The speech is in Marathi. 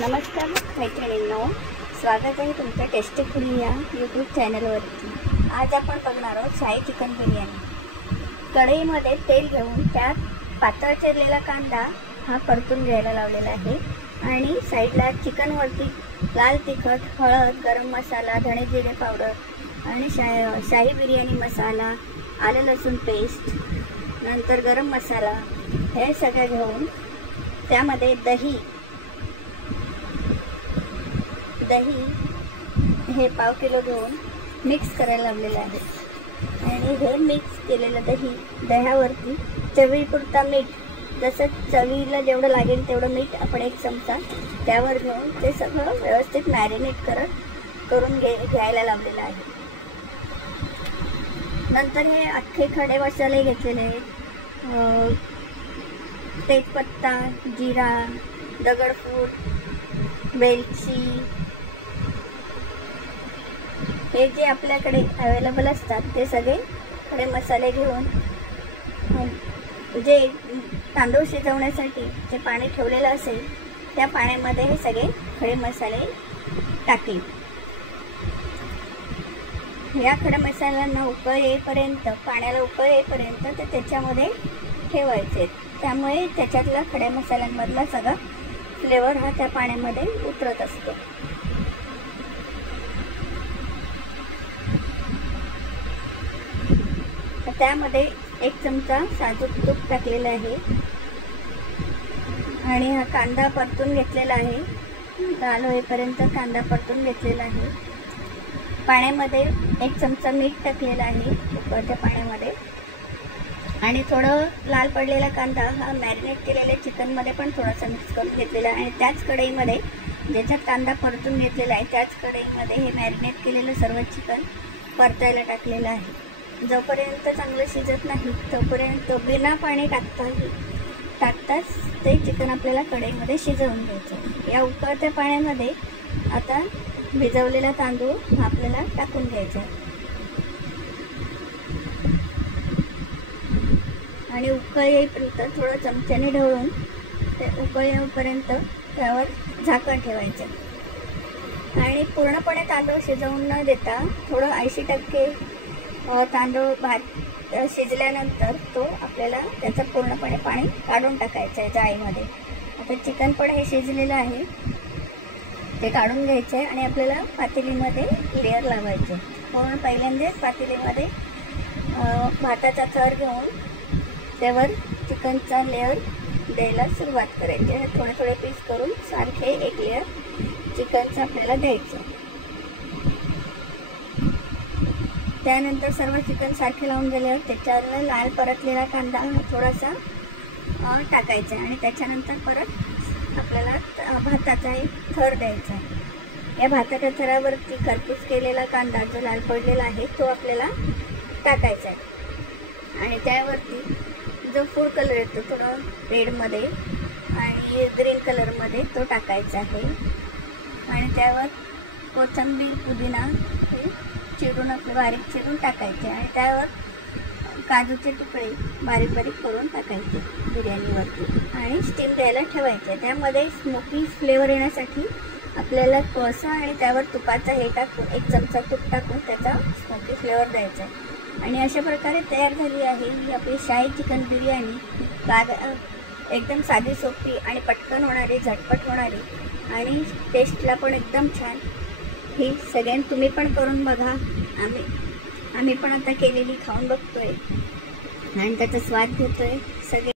नमस्कार मैत्रिणींनो, स्वागत आहे तुमचं टेस्टी फूड या यूट्यूब चॅनलवरती। आज आपण बघणार आहोत शाही चिकन बिर्याणी। कढईमध्ये तेल घेऊन त्यात पातळ चिरलेला कांदा हा परतून घ्यायला लावलेला आहे आणि साईडला चिकनवरती लाल तिखट, हळद, गरम मसाला, धणे जिरे पावडर आणि शाही बिर्याणी मसाला, आलं लसूण पेस्ट, नंतर गरम मसाला हे सगळं घेऊन त्यामध्ये दही हे पाव किलो घेऊन मिक्स करायला लावलेलं आहे। आणि हे मिक्स केलेलं दह्यावरती चवीपुरता मीठ, जसं चवीला जेवढं लागेल तेवढं मीठ आपण एक चमचा त्यावर घेऊन ते सगळं व्यवस्थित मॅरिनेट करून घ्यायला लावलेलं आहे। नंतर हे अख्खे खडे मसाले घेतलेले आहेत, तेजपत्ता, जिरा, दगडफूल, वेलची, हे जे आपल्याकडे अवेलेबल असतात ते सगळे खडे मसाले घेऊन जे तांदूळ शिजवण्यासाठी जे पाणी ठेवलेलं असेल त्या पाण्यामध्ये हे सगळे खडे मसाले टाकले। या खडे मसाल्यांना उकळ येईपर्यंत, पाण्याला उकळ येईपर्यंत ते त्याच्यामध्ये ठेवायचे। त्यामुळे त्याच्यातला खड्या मसाल्यांमधला सगळा फ्लेवर हा त्या पाण्यामध्ये उतरत असतो। त्यामध्ये एक चमचा साजूक तूप टाकलेला आहे आणि हा कांदा परतून घेतलेला आहे, लाल होईपर्यंत कांदा परतून घेतलेला आहे। पाण्यामध्ये एक चमचा मीठ टाकलेला आहे उकळत्या पाण्यामध्ये आणि थोडं लाल पडलेला कांदा हा मॅरिनेट केलेल्या चिकनमध्ये पण थोडासा मिक्स करून घेतलेला आहे आणि त्याच कढईमध्ये ज्याच्यात कांदा परतून घेतलेला आहे त्याच कढईमध्ये हे मॅरिनेट केलेलं सर्व चिकन परतायला टाकलेलं आहे। जोपर्यंत चांगलं शिजत नाही तोपर्यंत बिना पाणी टाकताच ते चिकन आपल्याला कढईमध्ये शिजवून घ्यायचं। या उकळत्या पाण्यामध्ये आता भिजवलेला तांदूळ आपल्याला टाकून घ्यायचा आणि उकळ येईपर्यंत थोडं चमच्याने ढवळून ते उकळ येईपर्यंत त्यावर झाकण ठेवायचं आणि पूर्णपणे तांदूळ शिजवून न देता थोडं 80% तांदूळ भात शिजल्यानंतर तो आपल्याला त्याचं पूर्णपणे पाणी काढून टाकायचं आहे जाळीमध्ये। आता चिकन पण हे शिजलेलं आहे, ते काढून घ्यायचं आहे आणि आपल्याला पातेलीमध्ये लेअर लावायचे। पूर्ण पहिल्यांदा पातेलीमध्ये भाताचा थर घेऊन त्यावर चिकनचा लेअर द्यायला सुरुवात करायची आहे। थोडे थोडे पीस करून सारखे एक लेअर चिकनचं आपल्याला द्यायचं। त्यानंतर सर्व चिकन सारखे लावून झाल्यावर त्याच्यावर लाल परतलेला कांदा थोडासा टाकायचा आणि त्याच्यानंतर परत आपल्याला भाताचा एक थर द्यायचा आहे। या भाताच्या थरावरती खरपूस केलेला कांदा जो लाल पडलेला आहे तो आपल्याला टाकायचा आहे आणि त्यावरती जो फूड कलर येतो थोडं रेडमध्ये आणि ग्रीन कलरमध्ये तो टाकायचा आहे आणि त्यावर कोथिंबीर, पुदिना हे चिरून आपले बारीक चिरून टाकायचे आणि त्यावर काजूचे तुकडे बारीक बारीक करून टाकायचे बिर्याणीवरती आणि स्टीम द्यायला ठेवायचे। त्यामध्ये स्मोकी फ्लेवर येण्यासाठी आपल्याला कोळसा आणि त्यावर तुपाचा हे टाकून एक चमचा तूप टाकून त्याचा स्मोकी फ्लेवर द्यायचा आहे आणि अशा प्रकारे तयार झाली आहे ही आपली शाही चिकन बिर्याणी। एकदम साधी, सोपी आणि पटकन होणारी, झटपट होणारी आणि टेस्टला पण एकदम छान। ही सगळ्यांनी तुम्ही पण करून बघा। आम्ही पण आता केलेली खाऊन बघतोय आणि त्याचा स्वाद घेतोय सगळे।